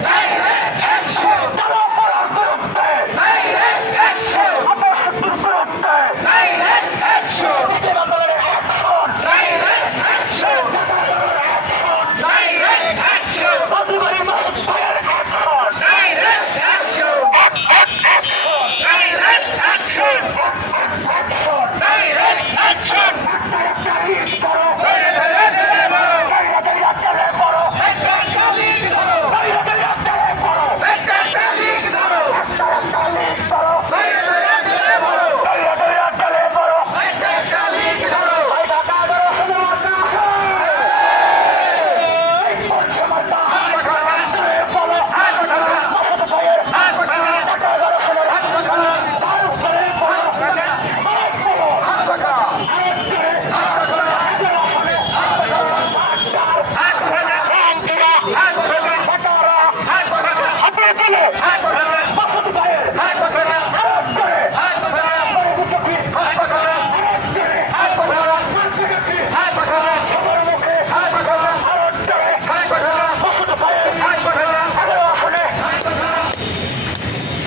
Vai, vai!